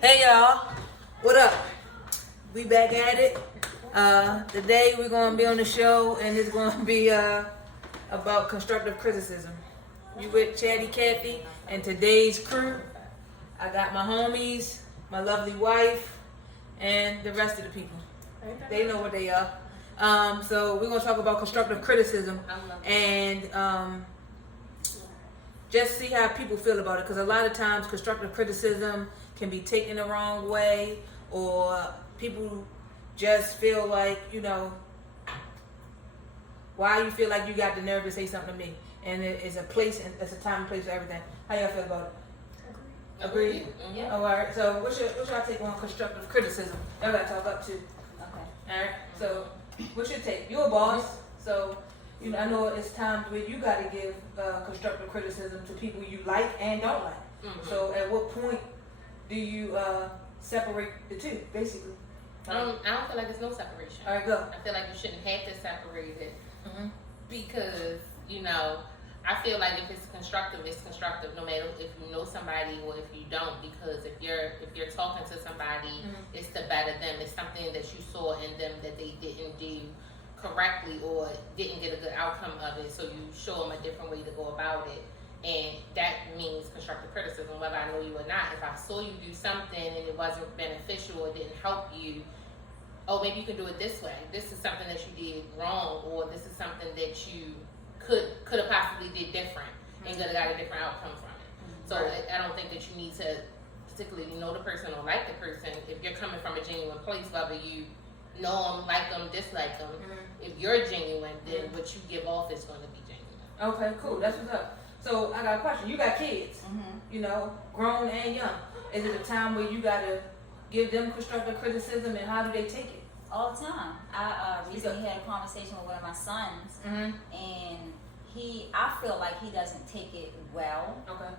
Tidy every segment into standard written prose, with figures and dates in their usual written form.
Hey y'all, what up? We back at it. Today we're gonna be on the show, and it's gonna be about constructive criticism. You with Chatty Cathy and today's crew. I got my homies, my lovely wife, and the rest of the people. They know what they are. So we're gonna talk about constructive criticism and just see how people feel about it, because a lot of times constructive criticism can be taken the wrong way, or people just feel like, why you feel like you got the nerve to say something to me, and it's a place, and it's a time and place for everything. How y'all feel about it? Agreed. Mm-hmm. Yeah. All right. So what's your take on constructive criticism? Y'all gotta talk up too. Okay. All right. So what's your take? You're a boss, so I know it's times where you got to give constructive criticism to people you like and don't like. Mm-hmm. So at what point do you separate the two, basically? I don't feel like there's no separation. All right, go. I feel like you shouldn't have to separate it because I feel like if it's constructive, it's constructive no matter if you know somebody or if you don't. Because if you're talking to somebody, it's to better them. It's something that you saw in them that they didn't do correctly or didn't get a good outcome of it, so you show them a different way to go about it, and that means constructive criticism, whether I know you or not. If I saw you do something and it wasn't beneficial or didn't help you, maybe you can do it this way. This is something that you did wrong, or this is something that you could have possibly did different and could have got a different outcome from it. So I don't think that you need to particularly know the person or like the person. If you're coming from a genuine place, whether you know them, like them, dislike them, if you're genuine, then what you give off is going to be genuine. Okay, cool. That's what's up. So I got a question. You got kids, grown and young. Is it a time where you got to give them constructive criticism, and how do they take it? All the time. I recently had a conversation with one of my sons, and I feel like he doesn't take it well. Okay.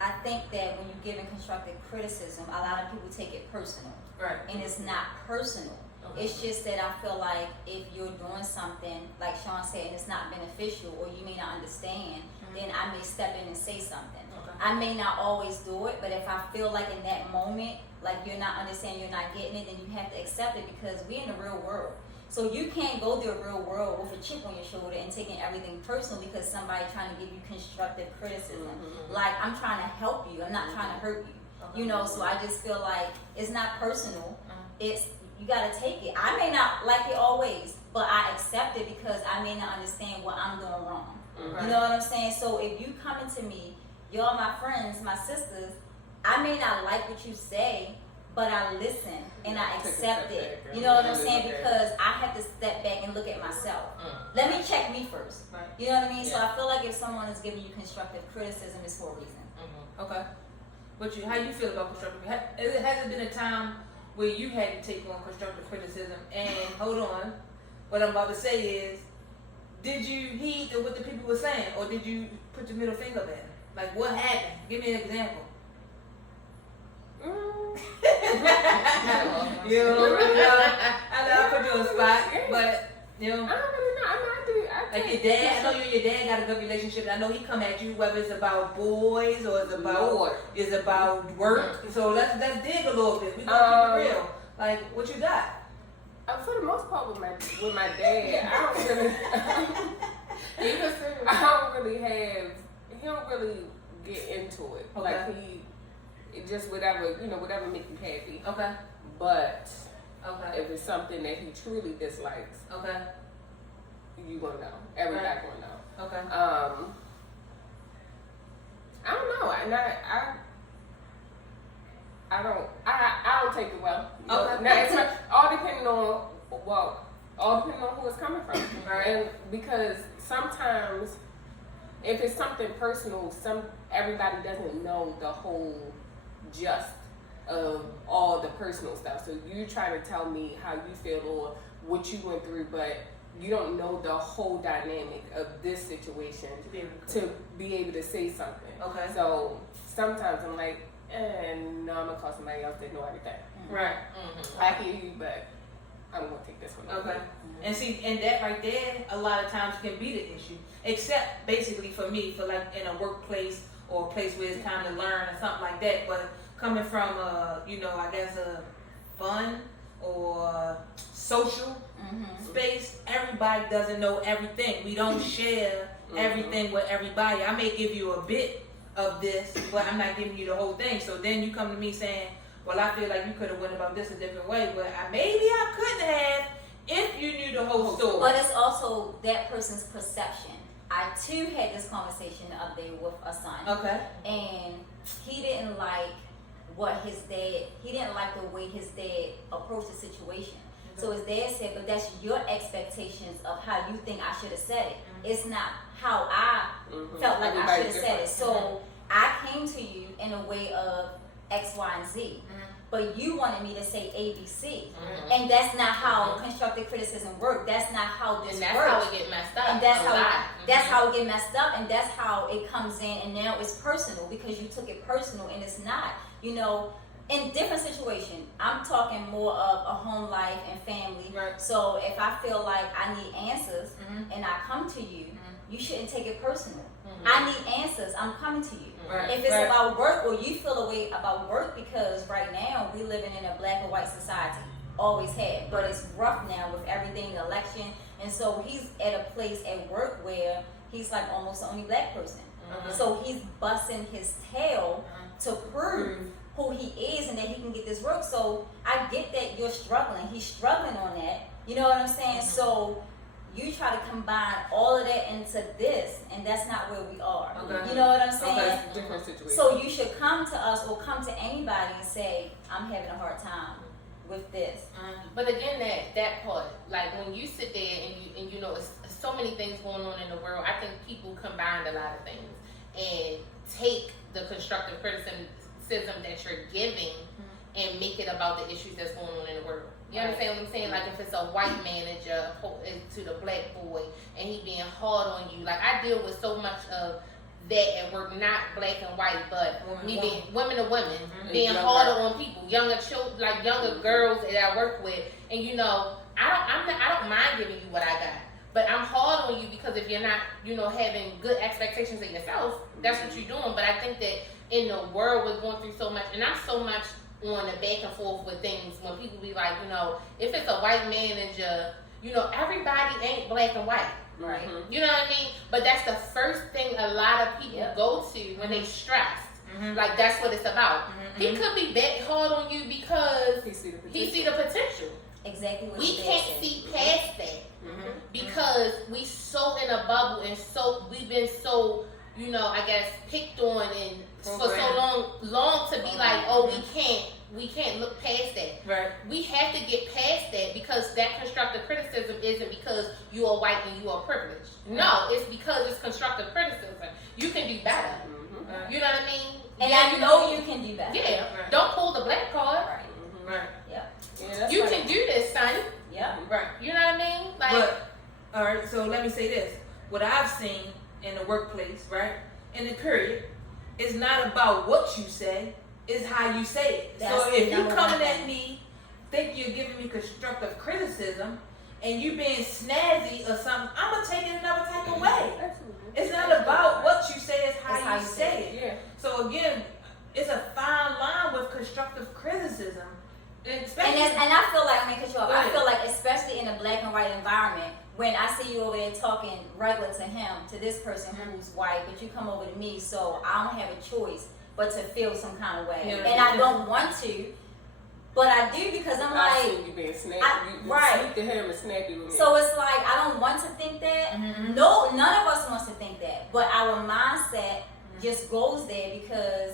I think that when you're giving constructive criticism, a lot of people take it personal. Right. And it's not personal. Okay. It's just that I feel like if you're doing something, like Sean said, and it's not beneficial, or you may not understand, then I may step in and say something. Okay. I may not always do it, but if I feel like in that moment, like you're not understanding, you're not getting it, then you have to accept it, because we're in the real world. So you can't go through the real world with a chip on your shoulder and taking everything personal because somebody's trying to give you constructive criticism. Like, I'm trying to help you, I'm not trying to hurt you. Okay. So I just feel like it's not personal. It's, you gotta take it. I may not like it always, but I accept it because I may not understand what I'm doing wrong. You know what I'm saying? So if you coming to me, y'all my friends, my sisters, I may not like what you say, but I listen and I accept it. You know what I'm saying? Because I have to step back and look at myself. Let me check me first. You know what I mean? So I feel like if someone is giving you constructive criticism, it's for a reason. Okay. But how you feel about constructive? Has it been a time where you had to take on constructive criticism? And hold on, what I'm about to say is, did you heed to what the people were saying, or did you put your middle finger at them? Like, what happened? Give me an example. You don't really know. I know I put you on the spot, but I don't really know. I like your dad. I know you and your dad got a good relationship. And I know he come at you whether it's about boys or it's about work. So let's dig a little bit. We gonna keep it real. Like, what you got? For the most part, with my dad, I don't really. I don't really have. He don't really get into it. Okay. Like just whatever whatever make you happy. Okay. But if it's something that he truly dislikes, you gonna know. Everybody gonna know. Okay. I don't know. I don't take it well. Okay. Now it's all depending on who it's coming from. And because sometimes if it's something personal, everybody doesn't know the whole gist of all the personal stuff. So you try to tell me how you feel or what you went through, but you don't know the whole dynamic of this situation to be able to say something. Okay. So sometimes I'm like, no, I'm gonna call somebody else that know everything. Right. I hear you, but I'm gonna take this one. Okay. And see, and that right there, a lot of times can be the issue. Except basically for me, for like in a workplace or a place where it's time to learn and something like that. But coming from I guess a fun or social space, everybody doesn't know everything. We don't share everything with everybody. I may give you a bit of this, but I'm not giving you the whole thing. So then you come to me saying, well, I feel like you could have went about this a different way, but maybe I couldn't have if you knew the whole story. But it's also that person's perception. I too had this conversation the other day with a son. Okay. And he didn't like he didn't like the way his dad approached the situation. So his dad said, but that's your expectations of how you think I should have said it. It's not how I felt like I should have said it. So I came to you in a way of X, Y, and Z. But you wanted me to say A, B, C. And that's not how constructive criticism works. That's not how this and that's works. how it get messed up. And that's how it get messed up, and that's how it comes in, and now it's personal because you took it personal, and it's not. In different situations, I'm talking more of a home life and family. Right. So if I feel like I need answers and I come to you, you shouldn't take it personal. I need answers. I'm coming to you. Right. If it's about work, or you feel a way about work, because right now we living in a black and white society, always had, but it's rough now with everything, the election, and so he's at a place at work where he's like almost the only black person. So he's busting his tail to prove who he is and that he can get this work. So I get that you're struggling. He's struggling on that. You know what I'm saying? So you try to combine all of that into this, and that's not where we are. You know what I'm saying? Okay, different situation. So you should come to us or come to anybody and say, I'm having a hard time with this. But again, that part, like when you sit there and you know it's so many things going on in the world, I think people combine a lot of things and take the constructive criticism that you're giving and make it about the issues that's going on in the world. You understand what I'm saying? Like if it's a white manager to the black boy and he being hard on you. Like I deal with so much of that at work, not black and white, but being women to women, being harder on people, younger children, like younger girls that I work with. And I don't mind giving you what I got, but I'm hard on you because if you're not, having good expectations of yourself, that's what you're doing. But I think that in the world we're going through so much, and I'm so much on the back and forth with things when people be like, if it's a white manager, everybody ain't black and white. Right. You know what I mean? But that's the first thing a lot of people go to when they stressed. Like that's what it's about. He could be that hard on you because he see the potential. Exactly what we can't see past that because we so in a bubble and so we've been so I guess picked on and for so long to be like, oh, we can't look past that. Right. We have to get past that because that constructive criticism isn't because you are white and you are privileged. No, it's because it's constructive criticism. You can do better. You know what I mean? And I know you can do better. Yeah. Don't pull the black card. Right. Yeah. You can do this, son. Yeah. Right. You know what I mean? Like. But all right. So let me say this: what I've seen in the workplace, right, in the period, is not about what you say, it's how you say it. That's so if you number coming one at thing. me, think you're giving me constructive criticism, and you being snazzy or something, I'm gonna take it another type of way. It's not about what you say, it's how you say it. Yeah. So again, it's a fine line with constructive criticism. And I feel like, I feel like especially in a black and white environment, when I see you over there talking regular to him, to this person who's white, but you come over to me, so I don't have a choice but to feel some kind of way. Yeah. And I don't want to, but I do because I'm I like, see you being snappy. You right. speak to him and snappy with me. so it's like I don't want to think that. No, none of us wants to think that, but our mindset just goes there because.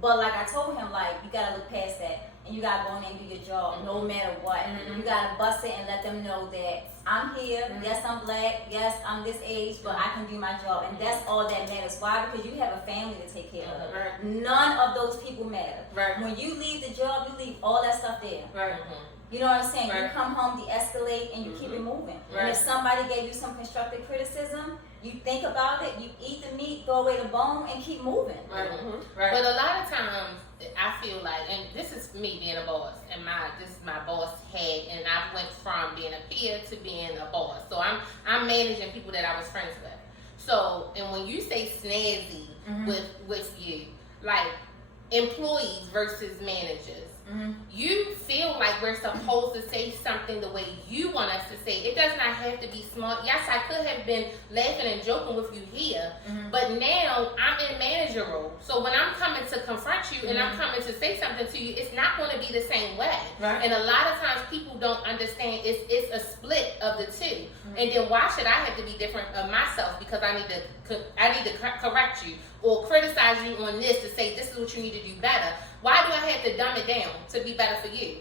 But like I told him, like you gotta look past that. And you gotta go in there and do your job, no matter what. You gotta bust it and let them know that I'm here. Yes, I'm black. Yes, I'm this age, but I can do my job, and that's all that matters. Why? Because you have a family to take care of. Right. None of those people matter. Right. When you leave the job, you leave all that stuff there. Right. You know what I'm saying? Right. You come home, de-escalate, and you keep it moving. Right. And if somebody gave you some constructive criticism, you think about it, you eat the meat, throw away the bone, and keep moving. Right. Right. But a lot of times, I feel like, and this is me being a boss, and this is my boss hat, and I went from being a peer to being a boss. So I'm managing people that I was friends with. So, and when you say snazzy with you, like employees versus managers. You feel like we're supposed to say something the way you want us to say. It does not have to be smart. Yes, I could have been laughing and joking with you here, but now I'm in manager role. So when I'm coming to confront you and I'm coming to say something to you, it's not going to be the same way. Right. And a lot of times people don't understand it's a split of the two. And then why should I have to be different of myself because I need to correct you or criticize you on this to say this is what you need to do better? Why do I have to dumb it down to be better for you?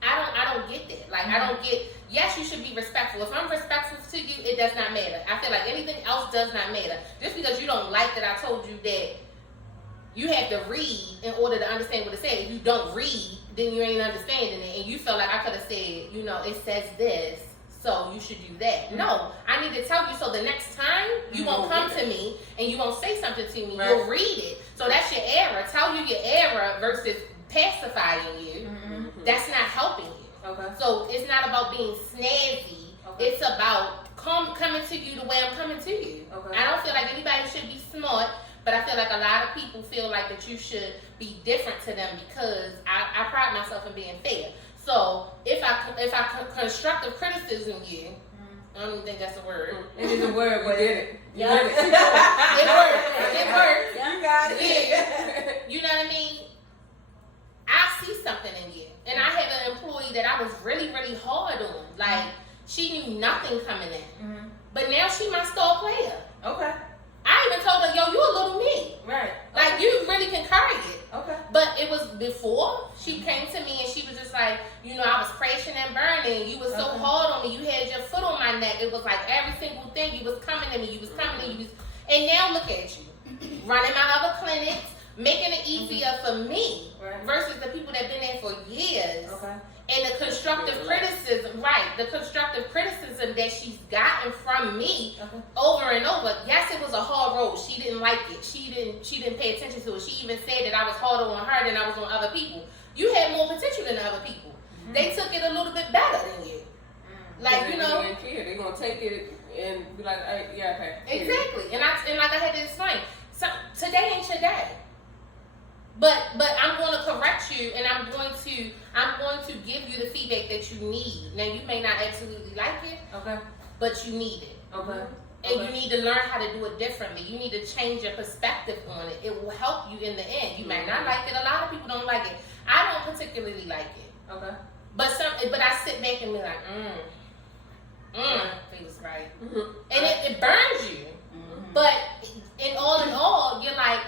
I don't get that. Like, I don't get, yes, you should be respectful. If I'm respectful to you, it does not matter. I feel like anything else does not matter. Just because you don't like that I told you that you have to read in order to understand what it said. If you don't read, then you ain't understanding it. And you felt like I could have said, you know, it says this, so you should do that. No, I need to tell you so the next time you won't come to me and you won't say something to me, you'll read it. So that's your error. Tell you your error versus pacifying you. That's not helping you. Okay. So it's not about being snazzy. Okay. It's about coming to you the way I'm coming to you. Okay. I don't feel like anybody should be smart, but I feel like a lot of people feel like that you should be different to them because I pride myself in being fair. So if I constructive criticism you, I don't even think that's a word. It is a word, but did it. Yeah. It works. It works. You got it. Yeah. You know what I mean? I see something in you. And I had an employee that I was really, really hard on. Like, she knew nothing coming in. But now she my star player. Okay. I even told her, yo, you a little me. Right. Like, you really can carry it. Okay. But it was before she came to me and she was just like, you know, I was crashing and burning. You was so hard on me. You had your foot on my neck. It was like every single thing. You was coming to me. You was coming to me. And now look at you. Running my other clinics, making it easier for me versus the people that been there for years. Okay. And the constructive criticism, the constructive criticism that she's gotten from me over and over. Yes, it was a hard road. She didn't like it. She didn't pay attention to it. She even said that I was harder on her than I was on other people. You had more potential than other people. They took it a little bit better than you. Like, you know, they're gonna take it and be like, hey, yeah, okay. Exactly. And like I had to explain, today ain't your day. But I'm going to correct you, and I'm going to give you the feedback that you need. Now you may not absolutely like it, but you need it. Okay. And you need to learn how to do it differently. You need to change your perspective on it. It will help you in the end. You might not like it. A lot of people don't like it. I don't particularly like it. Okay. But I sit back and be like, feels right. And it burns you. But in all, you're like,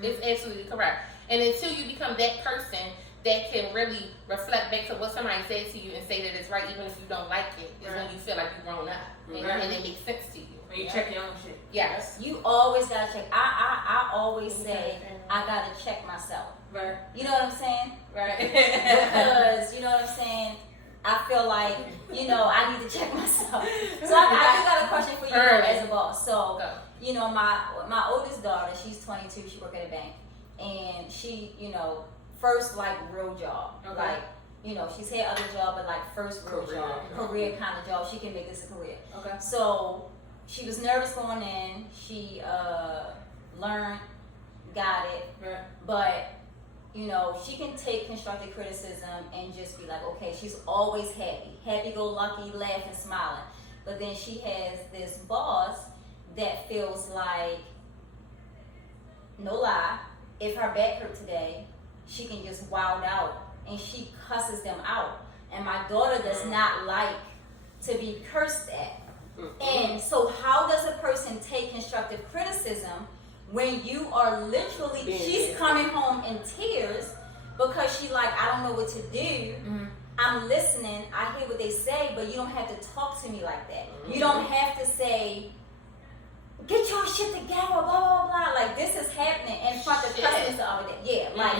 it's absolutely correct. And until you become that person that can really reflect back to what somebody said to you and say that it's right, even if you don't like it, is when you feel like you've grown up and it makes sense to you. When you check your own shit. Yes. You always gotta check. I always say I gotta check myself. Right. You know what I'm saying? Right. Because you know what I'm saying. I feel like I need to check myself. So I got a question for you as a boss. So my oldest daughter, she's 22. She works at a bank, and she first like real job. Like she's had other job, but like first real job, career kind of job. She can make this a career. Okay. So she was nervous going in. She learned, got it, but she can take constructive criticism and just be like, okay, she's always happy-go-lucky, laughing, smiling. But then she has this boss that feels like, no lie, if her back hurt today, she can just wild out and she cusses them out. And my daughter does not like to be cursed at. And so how does a person take constructive criticism when you are literally, she's coming home in tears because she like, I don't know what to do. I'm listening, I hear what they say, but you don't have to talk to me like that. You don't have to say, get your shit together, blah, blah, blah. Like, this is happening in front of customers the other day. Yeah, like,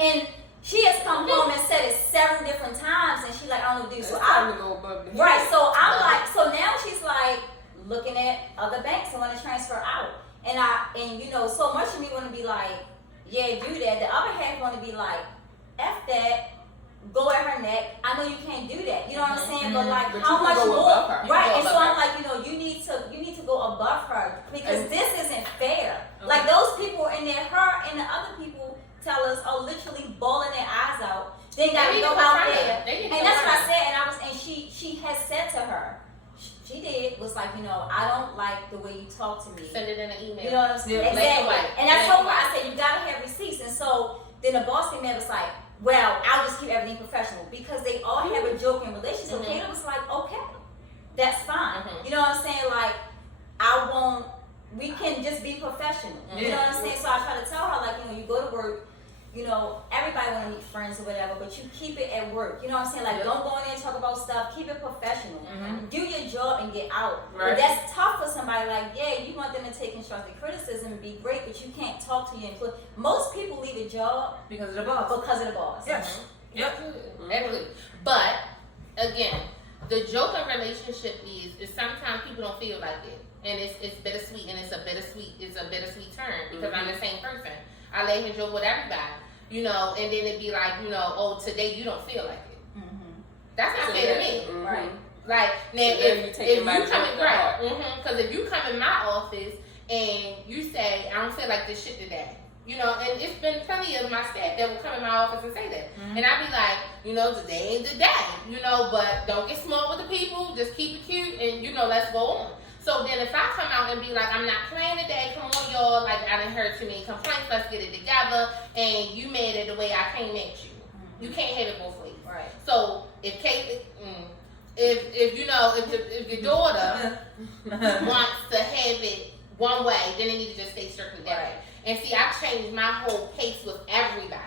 and she has come home and said it several different times, and she like, I don't know what to do. So right, so I'm like, so now she's like, looking at other banks and want to transfer out. And so much of me want to be like, yeah, do that. The other half want to be like, F that, go at her neck. I know you can't do that. You know what I'm saying? But like, how much more? Right. And so I'm like, you need to go above her because this isn't fair. Like those people and then her and the other people tellers are literally bawling their eyes out. They got to They go need to out confront there, her. They need to and that's what I confront her. said. And she had said to her, she did was like, I don't like the way you talk to me. Send it in an email. You know what I'm saying? Yeah. Exactly. Like, And I told her, I said, you gotta have receipts. And so then the boss man was like, well, I'll just keep everything professional because they all have a joking relationship. So Kayla was like, okay, that's fine. You know what I'm saying? Like, I won't. We can just be professional. You know what I'm saying? So I try to tell her, like, you go to work. Everybody want to meet friends or whatever, but you keep it at work. You know what I'm saying? Like, don't go in there and talk about stuff. Keep it professional. Do your job and get out. Right. But that's tough for somebody. Like, yeah, you want them to take constructive criticism and be great, but you can't talk to your employee. Most people leave a job Because of the boss. because of the boss. Yes. Yep. Absolutely. But again, the joking relationship is sometimes people don't feel like it, and it's bittersweet, and it's a bittersweet turn because I'm the same person. I lay and joke with everybody, and then it'd be like, oh, today you don't feel like it. That's not fair to me. Right. Like now, So then if taking you my come joke in, to right, heart. because if you come in my office and you say, I don't feel like this shit today. And it's been plenty of my staff that will come in my office and say that. And I be like, today ain't the day, but don't get smart with the people, just keep it cute and, let's go on. So then if I come out and be like, I'm not playing today, come on y'all, like I done heard too many complaints, let's get it together, and you mad at the way I came at you. You can't have it both ways. Right. So if if your daughter wants to have it one way, then it needs to just stay strictly that way. And see, I changed my whole pace with everybody.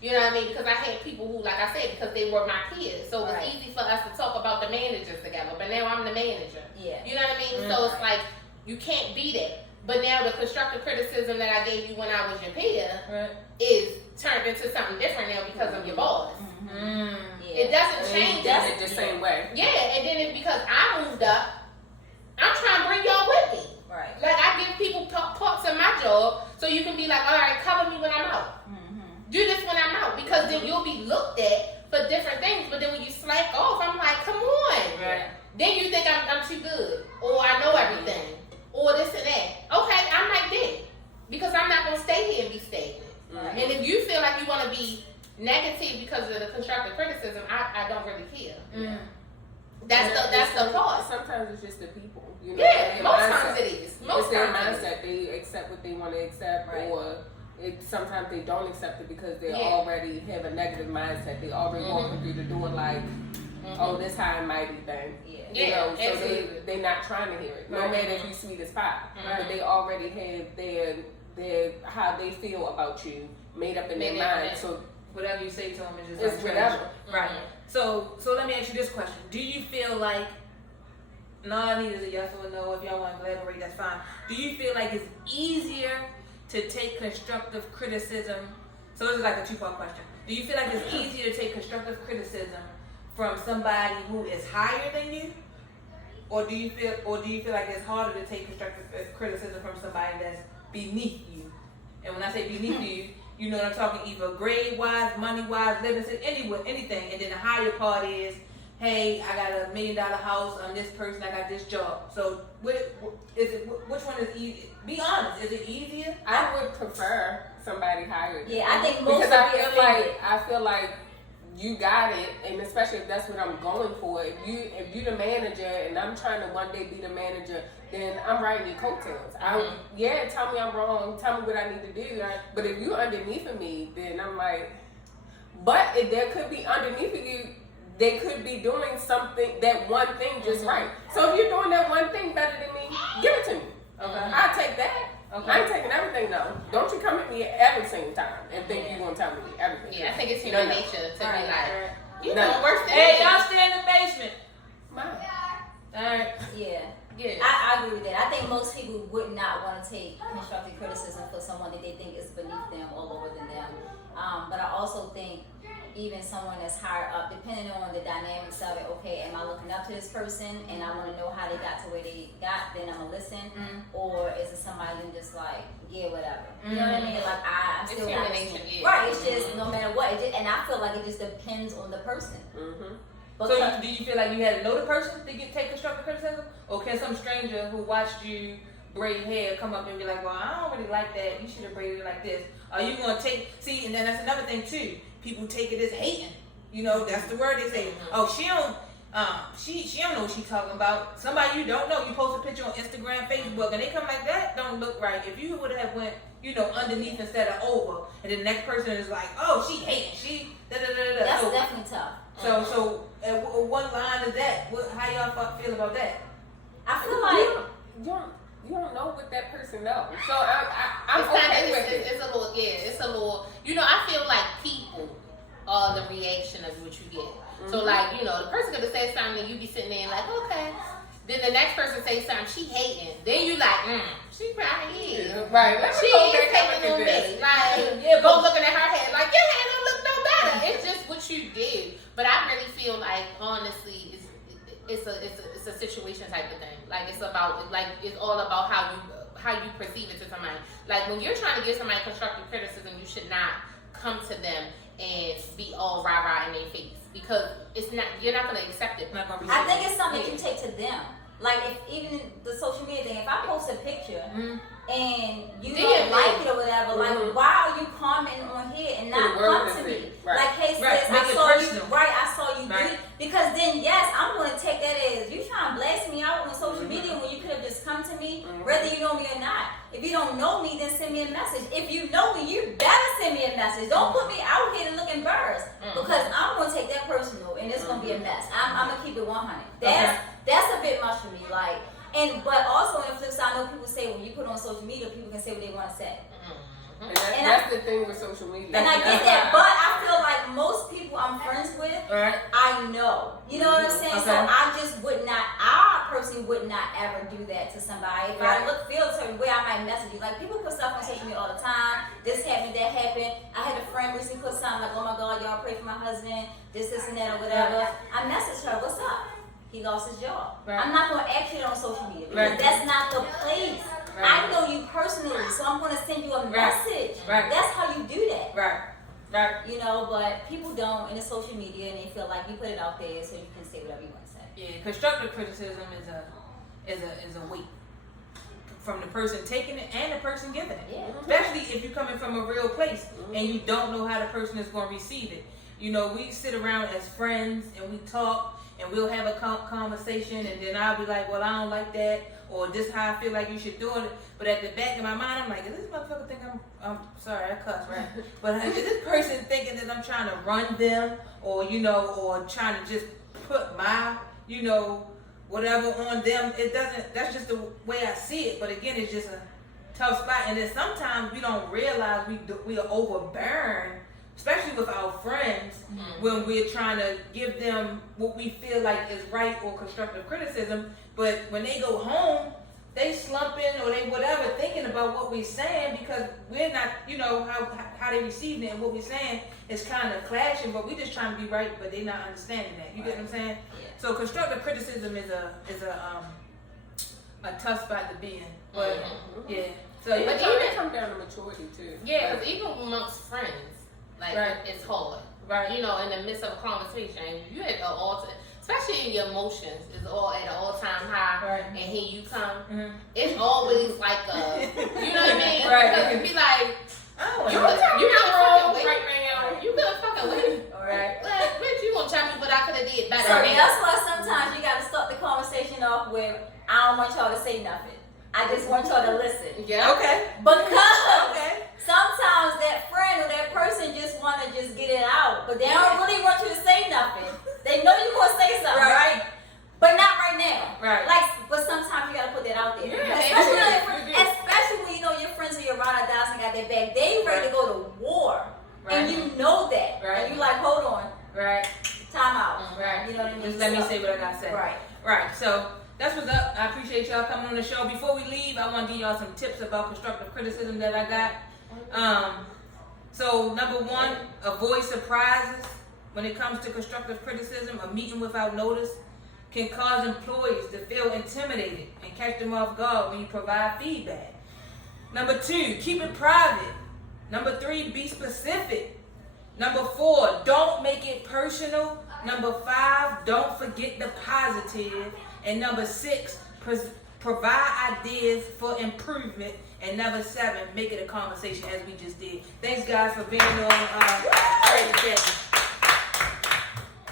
You know what I mean? Because I had people who, like I said, because they were my kids. So it was easy for us to talk about the managers together. But now I'm the manager. Yeah. You know what I mean? So it's like, you can't be that. But now the constructive criticism that I gave you when I was your peer is turned into something different now because of your boss. It doesn't change it the same way. Yeah, and then it's because I moved up, I'm trying to bring y'all with me. Right. Like, I give people parts of my job so you can be like, all right, cover me when I'm out. Do this when I'm out, because then you'll be looked at for different things. But then when you slack off, I'm like, come on. Right. Then you think I'm too good, or I know everything, or this and that. Okay, I'm like that, because I'm not gonna stay here and be stagnant. And if you feel like you want to be negative because of the constructive criticism, I don't really care. That's the part. Sometimes it's just the people. Yeah, most mindset. times it is. Most It's their times it is. mindset. They accept what they want to accept, or sometimes they don't accept it because they Yeah. already have a negative mindset. They already walking through the door like, oh, this high and mighty thing. Yeah, So absolutely. they're not trying to hear it. No Right. matter if you sweet as pie, Right. but they already have their how they feel about you made up in their Made up in mind. it. So Whatever you say to them is just it's like whatever. Right. So let me ask you this question. Do you feel like, no, I need is a yes or a no. If y'all want to elaborate, that's fine. Do you feel like it's easier to take constructive criticism? So this is like a two-part question. Do you feel like it's easier to take constructive criticism from somebody who is higher than you? Or do you feel like it's harder to take constructive criticism from somebody that's beneath you? And when I say beneath you, you know what I'm talking, either grade-wise, money-wise, living, anything. And then the higher part is, hey, I got $1 million house, I'm this person, I got this job. So which one is easy? Be honest, is it easier? I would prefer somebody higher. Yeah, I think most because of I feel like you got it, and especially if that's what I'm going for. If you the manager and I'm trying to one day be the manager, then I'm riding your coattails. Tell me I'm wrong, tell me what I need to do. But if you underneath of me, then I'm like, but if there could be underneath of you, they could be doing something, that one thing just right. So if you're doing that one thing better than me, give it to me. Okay. I'll take that. Okay. I ain't taking everything though. Don't you come at me every single time and think you're gonna tell me everything. Yeah, I think it's human nature to be like, you No. know, worse than Hey, me. y'all stay in the basement. Mine. Alright. Yeah. Yeah. I agree with that. I think most people would not want to take constructive criticism for someone that they think is beneath them or lower than them. But I also think even someone that's higher up, depending on the dynamics of it, okay, am I looking up to this person and I want to know how they got to where they got, then I'm going to listen? Or is it somebody that's just like, yeah, whatever. You know what I mean? Like, I'm It's still human not nature, listening. yeah. Right, it's just no matter what. And I feel like it just depends on the person. So do you feel like you had to know the person to take constructive criticism? Or can some stranger who watched you braid hair come up and be like, well, I don't really like that. You should have braided it like this. Are you gonna see? And then that's another thing too. People take it as hating. You know, that's the word they say. Oh, she don't know what she's talking about. Somebody you don't know, you post a picture on Instagram, Facebook, and they come like that. Don't look right. If you would have went, underneath instead of over, and the next person is like, oh, she hating, she da da da da. That's so, definitely tough. So one line is that. How y'all feel about that? I feel like you don't know what that person knows. So I'm okay with it. It's a little. I feel like people are the reaction of what you get. Mm-hmm. So like, the person gonna say something and you be sitting there like, okay. Then the next person say something, she hating. Then you like, she probably is. Yeah, right. She is hating on me. Like, go looking at her head like, your hair don't look no better. It's just what you did. But I really feel like, honestly, it's a situation type of thing. Like it's all about how you perceive it to somebody. Like when you're trying to give somebody constructive criticism, you should not come to them and be all rah-rah in their face because you're not gonna accept it. I think it's something you take to them. Like if even the social media thing, if I post a picture and you don't like it or whatever, like why are you commenting on here and not come to me? Right. Like, hey sis, I saw you do it. Because then yes, I'm gonna take that as you trying to blast me out on social media when you could have just come to me, whether you know me or not. If you don't know me, then send me a message. If you know me, you better send me a message. Don't put me out here to look embarrassed because I'm gonna take that personal and it's gonna be a mess. I'm gonna keep it 100. That's a bit much for me. But also on the flip side, I know people say when you put on social media, people can say what they want to say. And that's the thing with social media. And I get that, but I feel like most people I'm friends with, I know. You know what I'm saying? So I personally would not ever do that to somebody. If I feel a certain way, I might message you. Like people put stuff on social media all the time. This happened, that happened. I had a friend recently put something like, oh my God, y'all pray for my husband, this and that or whatever. I messaged her, what's up? He lost his job. I'm not going to ask you that on social media because that's not the place. I know you personally, so I'm going to send you a message. That's how you do that. But people don't in the social media and they feel like you put it out there so you can say whatever you want to say. Yeah, constructive criticism is a weight from the person taking it and the person giving it. Yeah. Especially if you're coming from a real place and you don't know how the person is going to receive it. We sit around as friends and we talk and we'll have a conversation and then I'll be like, well, I don't like that, or this is how I feel like you should do it. But at the back of my mind, I'm like, is this motherfucker think I'm sorry, I cuss, right? But is this person thinking that I'm trying to run them or trying to just put my, whatever on them? It doesn't, that's just the way I see it. But again, it's just a tough spot. And then sometimes we don't realize we are overbearing, especially with our friends, when we're trying to give them what we feel like is right or constructive criticism. But when they go home, they slumping or they whatever thinking about what we're saying because we're not, how they receive it and what we're saying is kind of clashing. But we're just trying to be right, but they're not understanding that. You get what I'm saying? Yeah. So constructive criticism is a tough spot to be in. But yeah. So but it comes down to maturity too. Yeah, because even amongst friends. It's hard. Right. In the midst of a conversation, you at especially in your emotions, is all at an all-time high. Right. And here you come. It's always like you know what I mean? Because it'd be like, you wrong right now. You gonna fucking win. All right. Bitch, you gonna tell me what I could have did better. So that's why sometimes you gotta start the conversation off with, I don't want y'all to say nothing. I just want y'all to listen. Yeah. Okay. Because sometimes that friend or that person just want to just get it out, but they don't really want you to say nothing. They know you're going to say something, right? But not right now. Right. But sometimes you got to put that out there. Yeah, especially when you know your friends or your ride or dies and got their back. They ready to go to war. And you know that. Right. And you like, hold on. Right. Time out. Right. You know what I mean? Just let me say what I got to say. Right. So that's what's up. I appreciate y'all coming on the show. Before we leave, I want to give y'all some tips about constructive criticism that I got. So number one, avoid surprises. When it comes to constructive criticism, a meeting without notice can cause employees to feel intimidated and catch them off guard when you provide feedback. Number two, keep it private. Number three, be specific. Number four, don't make it personal. Number five, don't forget the positive. And number six, provide ideas for improvement, and number 7, make it a conversation as we just did. Thanks guys for being on